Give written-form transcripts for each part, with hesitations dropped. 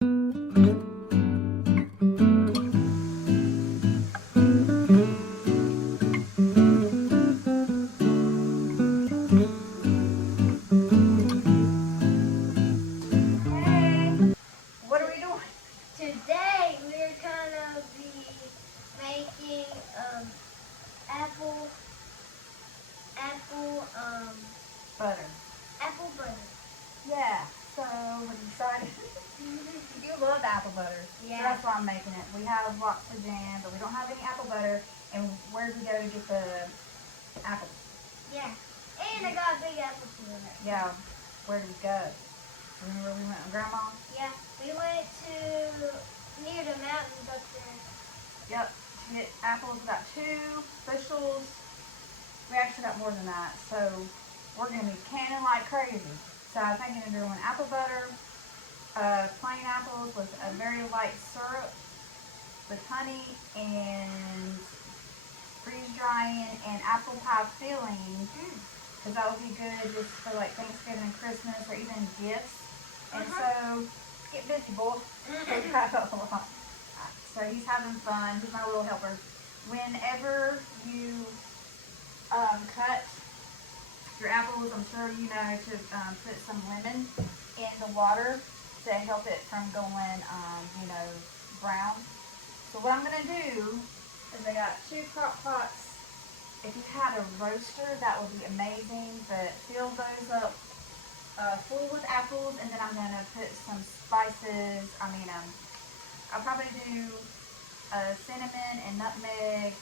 What are we doing? Today we're gonna be making apple Butter. apple butter. Yeah, so we're excited. You love apple butter. Yeah. So that's why I'm making it. We have lots of jam, but we don't have any apple butter. And where do we go to get the apples? Yeah. And I got a big apple peeler. Yeah, where did we go? Remember we went with Grandma? Yeah. We went to near the mountains up there. Yep. To get apples, about 2 bushels. We actually got more than that. So we're going to be canning like crazy. So I was thinking of doing apple butter, plain apples with a very light syrup with honey and freeze drying and apple pie filling, because that would be good just for like Thanksgiving and Christmas or even gifts. And so get busy, boy. So he's having fun. He's my little helper. Whenever you cut your apples, I'm sure you know to put some lemon in the water to help it from going, brown. So what I'm going to do is I got 2 crock pots. If you had a roaster, that would be amazing, but fill those up full with apples, and then I'm going to put some spices. I'll probably do cinnamon and nutmeg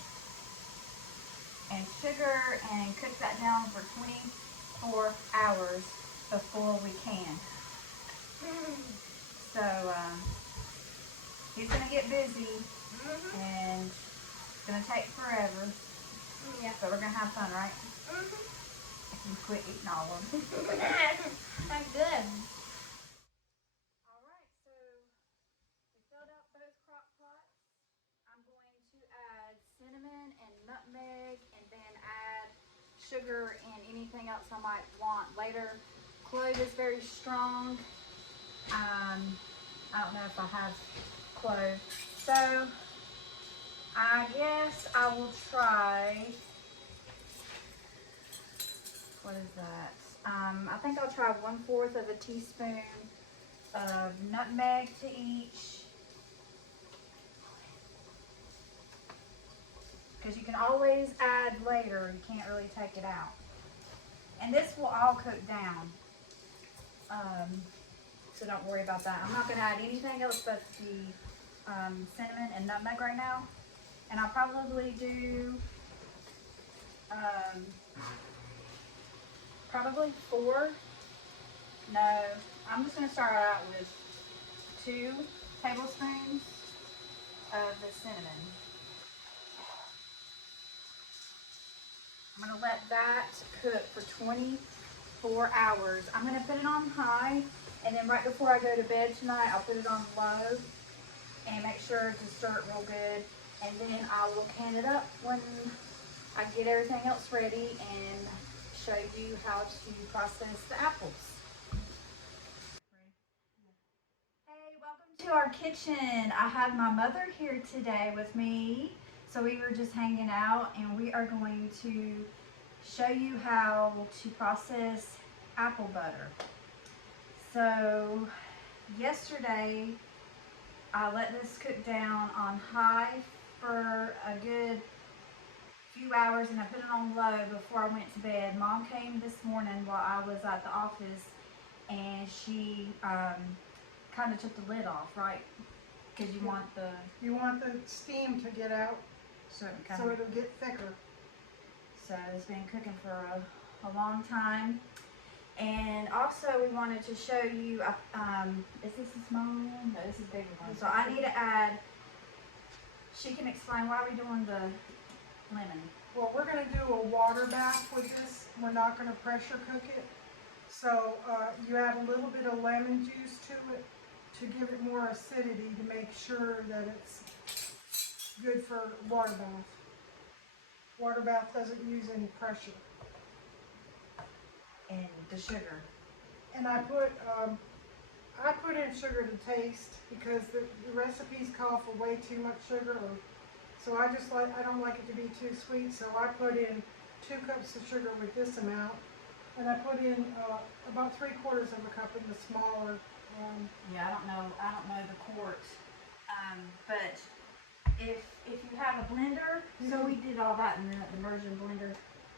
and sugar and cook that down for 24 hours before we can. So he's going to get busy and it's going to take forever. Yeah. But we're going to have fun, right? If you quit eating all of them. I'm good. Alright, so we filled up both crock pots. I'm going to add cinnamon and nutmeg and then add sugar and anything else I might want later. Clove is very strong. I don't know if I have clove. So I guess I will try, what is that? I think I'll try 1/4 of a teaspoon of nutmeg to each. Because you can always add later, you can't really take it out. And this will all cook down. So don't worry about that. I'm not going to add anything else but the cinnamon and nutmeg right now. And I'll probably do probably 4. No, I'm just going to start out with 2 tablespoons of the cinnamon. I'm going to let that cook for 24 hours. I'm going to put it on high, and then right before I go to bed tonight, I'll put it on low and make sure to stir it real good. And then I will can it up when I get everything else ready and show you how to process the apples. Hey, welcome to our kitchen. I have my mother here today with me. So we were just hanging out, and we are going to show you how to process apple butter. So yesterday I let this cook down on high for a good few hours, and I put it on low before I went to bed. Mom came this morning while I was at the office, and she kind of took the lid off, right? Because you want the steam to get out, so it'll get thicker. So it's been cooking for a long time. And also we wanted to show you, is this a small one? No, this is a bigger one. So I need to add, she can explain why we're doing the lemon. Well, we're going to do a water bath with this. We're not going to pressure cook it. So you add a little bit of lemon juice to it to give it more acidity to make sure that it's good for water bath. Water bath doesn't use any pressure. And the sugar. And I put I put in sugar to taste because the recipes call for way too much sugar. So I don't like it to be too sweet. So I put in 2 cups of sugar with this amount. And I put in about 3/4 of a cup in the smaller. Yeah, I don't know the quart. But if you have a blender, so we did all that in the immersion blender.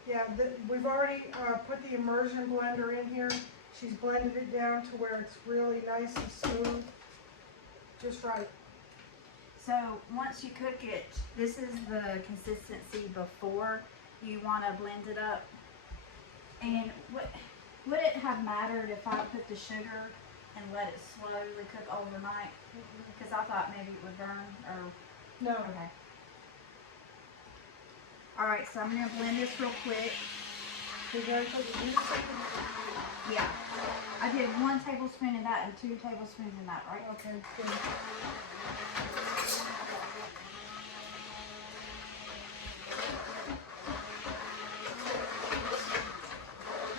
Yeah, we've already put the immersion blender in here. She's blended it down to where it's really nice and smooth. Just right. So once you cook it, this is the consistency before you want to blend it up. And would it have mattered if I put the sugar and let it slowly cook overnight? Because I thought maybe it would burn or... No. Okay. Alright, so I'm going to blend this real quick. Did you already put the juice in? Yeah. I did 1 tablespoon of that and 2 tablespoons in that, right? Okay, good.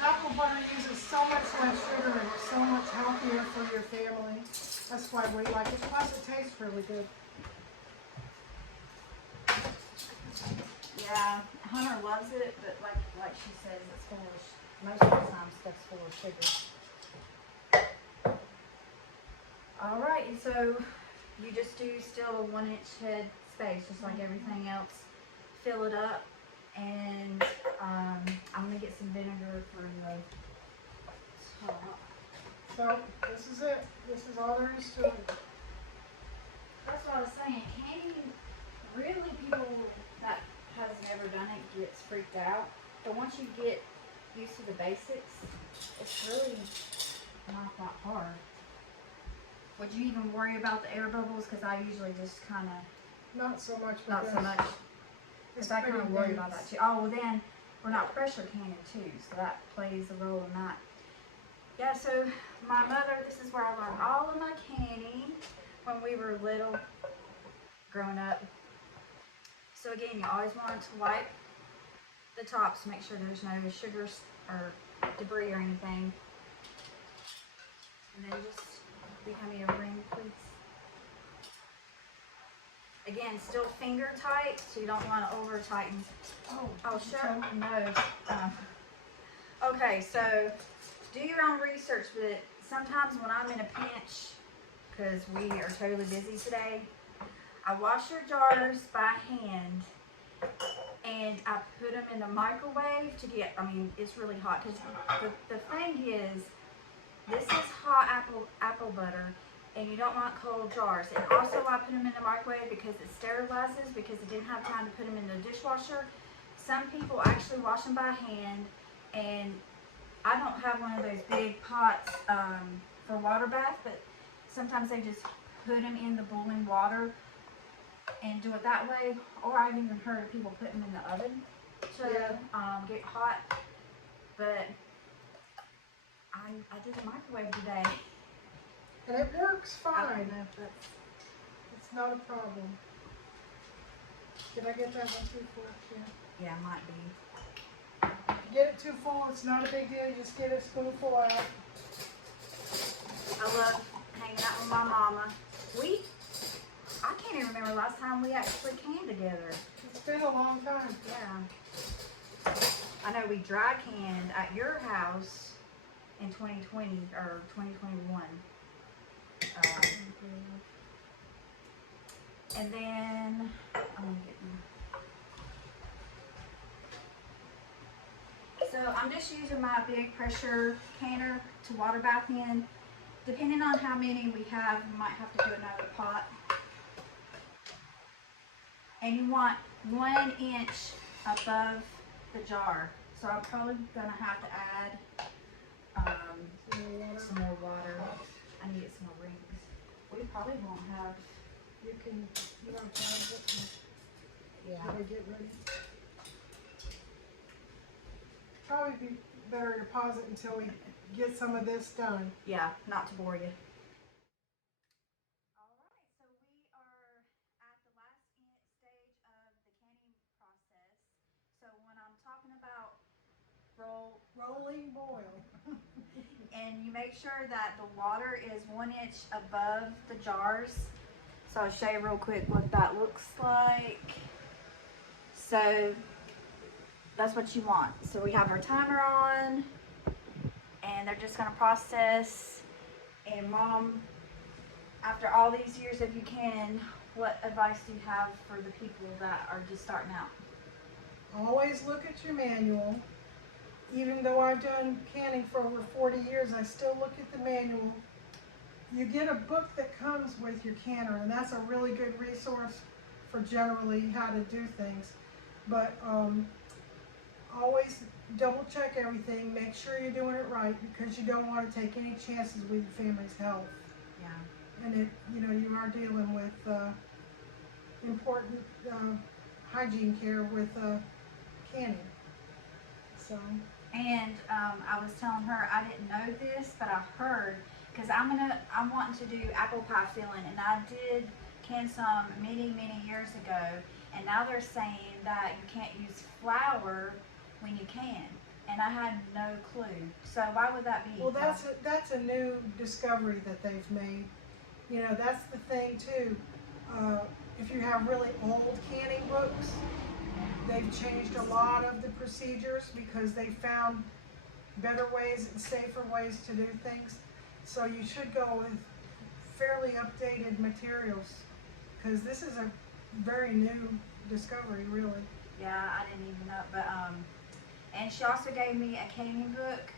Apple butter uses so much less sugar and it's so much healthier for your family. That's why we like it. Plus, it tastes really good. Yeah, Hunter loves it, but like she says, it's full of, most of the time stuff's full of sugar. Alright, and so you just do still a 1-inch head space, just like everything else. Fill it up, and I'm going to get some vinegar for the top. So, this is it. This is all there is to it. That's what I was saying. Canning, really people that has never done it gets freaked out. But once you get used to the basics, it's really not that hard. Would you even worry about the air bubbles? Because I usually just kind of... Not so much with Not this. so much. It's Because I kind of pretty worry dense. about that too. Oh, well then, we're not pressure canning too, so that plays a role in that. Yeah, so my mother, this is where I learned all of my canning when we were little, growing up. So again, you always want to wipe the tops, make sure there's no sugars or debris or anything. And then just become me a ring, please. Again, still finger tight, so you don't want to over tighten. Oh, sure. No. Okay, so do your own research, but sometimes when I'm in a pinch, because we are totally busy today, I wash your jars by hand and I put them in the microwave to get, I mean, it's really hot, because the thing is, this is hot apple butter, and you don't want cold jars. And also I put them in the microwave because it sterilizes, because I didn't have time to put them in the dishwasher. Some people actually wash them by hand, and I don't have one of those big pots for water bath, but sometimes they just put them in the boiling water and do it that way. Or I've even heard of people putting them in the oven to get hot. But I did the microwave today. And it works I fine. don't know if that's... It's not a problem. Did I get that one too full? Yeah. Yeah, it might be. Get it too full, it's not a big deal. You just get a spoonful out. I love hanging out with my mama. I can't even remember last time we actually canned together. It's been a long time. Yeah. I know we dry canned at your house in 2020 or 2021. And then, so I'm just using my big pressure canner to water bath in. Depending on how many we have, we might have to do another pot. And you want 1 inch above the jar. So I'm probably gonna have to add some more water. I need to get some more rings. We probably won't have. You want to try it? Yeah. Should we get ready? Probably be better to pause it until we get some of this done. Yeah, not to bore you. Alright, so we are at the last stage of the canning process. So when I'm talking about Rolling boil. and you make sure that the water is 1 inch above the jars. So I'll show you real quick what that looks like. So that's what you want. So we have our timer on, and they're just gonna process. And Mom, after all these years of Buchanan, what advice do you have for the people that are just starting out? Always look at your manual. Even though I've done canning for over 40 years, I still look at the manual. You get a book that comes with your canner, and that's a really good resource for generally how to do things. But always double check everything, make sure you're doing it right, because you don't want to take any chances with your family's health. Yeah. And you are dealing with important hygiene care with canning. So. And I was telling her, I didn't know this, but I heard, because I'm wanting to do apple pie filling, and I did can some many years ago, and now they're saying that you can't use flour when you can, and I had no clue. So why would that be? Well, that's a new discovery that they've made. You know, that's the thing too. If you have really old canning books, they've changed a lot of the procedures because they found better ways and safer ways to do things. So you should go with fairly updated materials, because this is a very new discovery, really. Yeah, I didn't even know, but and she also gave me a canning book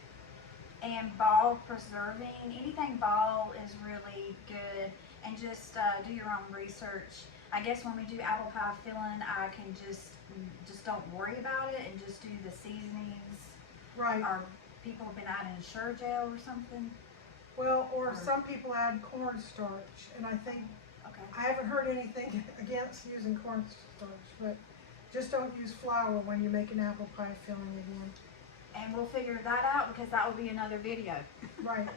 and ball preserving. Anything ball is really good, and just do your own research. I guess when we do apple pie filling, I can just don't worry about it and just do the seasonings. Right. Or people have been adding Sure-Gel or something. Well, or some people add cornstarch, and I think, Okay. I haven't heard anything against using cornstarch, but just don't use flour when you're making apple pie filling again. And we'll figure that out, because that will be another video. Right.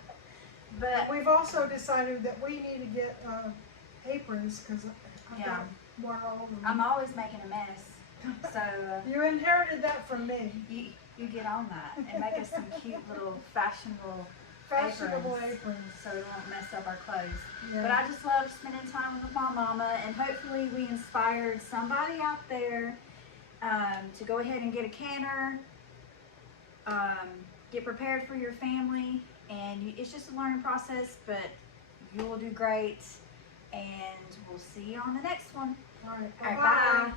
But We've also decided that we need to get aprons, because I've Yeah. got one all over me. I'm always making a mess. So You inherited that from me. you get on that and make us some cute little fashionable Fashionable aprons. so we won't mess up our clothes. Yeah. But I just love spending time with my mama, and hopefully we inspired somebody out there to go ahead and get a canner, get prepared for your family, and it's just a learning process, but you will do great, and we'll see you on the next one. All right. All right, Bye-bye. bye.